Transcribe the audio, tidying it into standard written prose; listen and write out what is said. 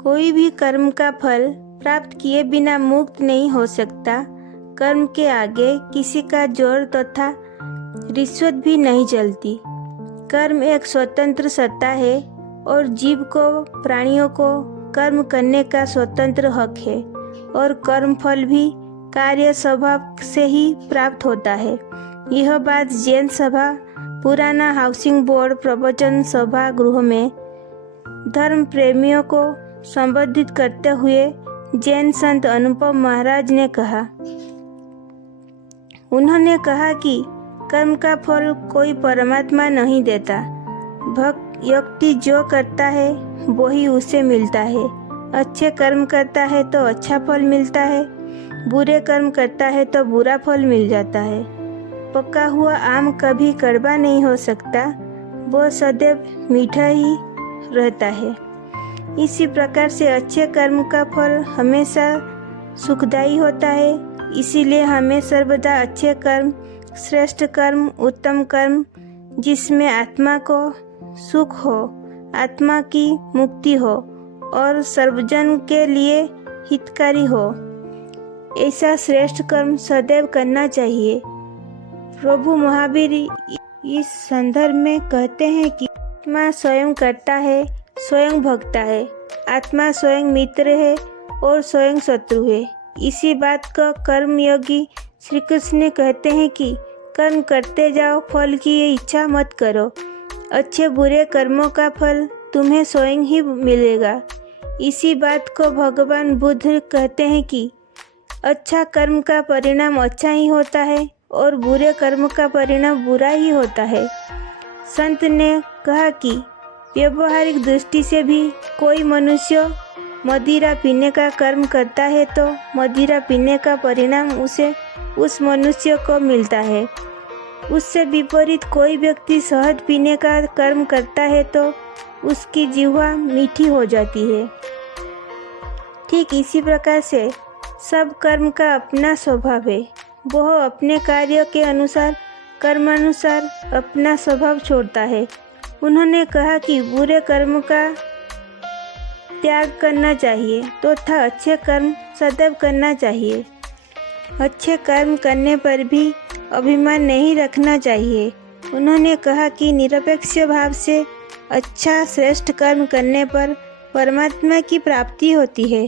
कोई भी कर्म का फल प्राप्त किए बिना मुक्त नहीं हो सकता। कर्म के आगे किसी का जोर तथा रिश्वत भी नहीं चलती। कर्म एक स्वतंत्र सत्ता है और जीव को, प्राणियों को कर्म करने का स्वतंत्र हक है और कर्म फल भी कार्य स्वभाव से ही प्राप्त होता है। यह बात जैन सभा पुराना हाउसिंग बोर्ड प्रवचन सभा गृह में धर्म प्रेमियों को संबोधित करते हुए जैन संत अनुपम महाराज ने कहा। उन्होंने कहा कि कर्म का फल कोई परमात्मा नहीं देता। व्यक्ति जो करता है वही उसे मिलता है। अच्छे कर्म करता है तो अच्छा फल मिलता है, बुरे कर्म करता है तो बुरा फल मिल जाता है। पका हुआ आम कभी कड़वा नहीं हो सकता, वो सदैव मीठा ही रहता है। इसी प्रकार से अच्छे कर्म का फल हमेशा सुखदायी होता है। इसीलिए हमें सर्वदा अच्छे कर्म, श्रेष्ठ कर्म, उत्तम कर्म, जिसमें आत्मा को सुख हो, आत्मा की मुक्ति हो और सर्वजन के लिए हितकारी हो, ऐसा श्रेष्ठ कर्म सदैव करना चाहिए। प्रभु महावीर इस संदर्भ में कहते हैं कि आत्मा स्वयं करता है, स्वयं भोगता है। आत्मा स्वयं मित्र है और स्वयं शत्रु है। इसी बात को कर्मयोगी श्री कृष्ण कहते हैं कि कर्म करते जाओ, फल की ये इच्छा मत करो। अच्छे बुरे कर्मों का फल तुम्हें स्वयं ही मिलेगा। इसी बात को भगवान बुद्ध कहते हैं कि अच्छा कर्म का परिणाम अच्छा ही होता है और बुरे कर्म का परिणाम बुरा ही होता है। संत ने कहा कि व्यवहारिक दृष्टि से भी कोई मनुष्य मदिरा पीने का कर्म करता है तो मदिरा पीने का परिणाम उसे, उस मनुष्य को मिलता है। उससे विपरीत कोई व्यक्ति शहद पीने का कर्म करता है तो उसकी जिह्वा मीठी हो जाती है। ठीक इसी प्रकार से सब कर्म का अपना स्वभाव है। वह अपने कार्यों के अनुसार, कर्मानुसार अपना स्वभाव छोड़ता है। उन्होंने कहा कि बुरे कर्म का त्याग करना चाहिए तथा अच्छे कर्म सदैव करना चाहिए। अच्छे कर्म करने पर भी अभिमान नहीं रखना चाहिए। उन्होंने कहा कि निरपेक्ष भाव से अच्छा श्रेष्ठ कर्म करने पर परमात्मा की प्राप्ति होती है।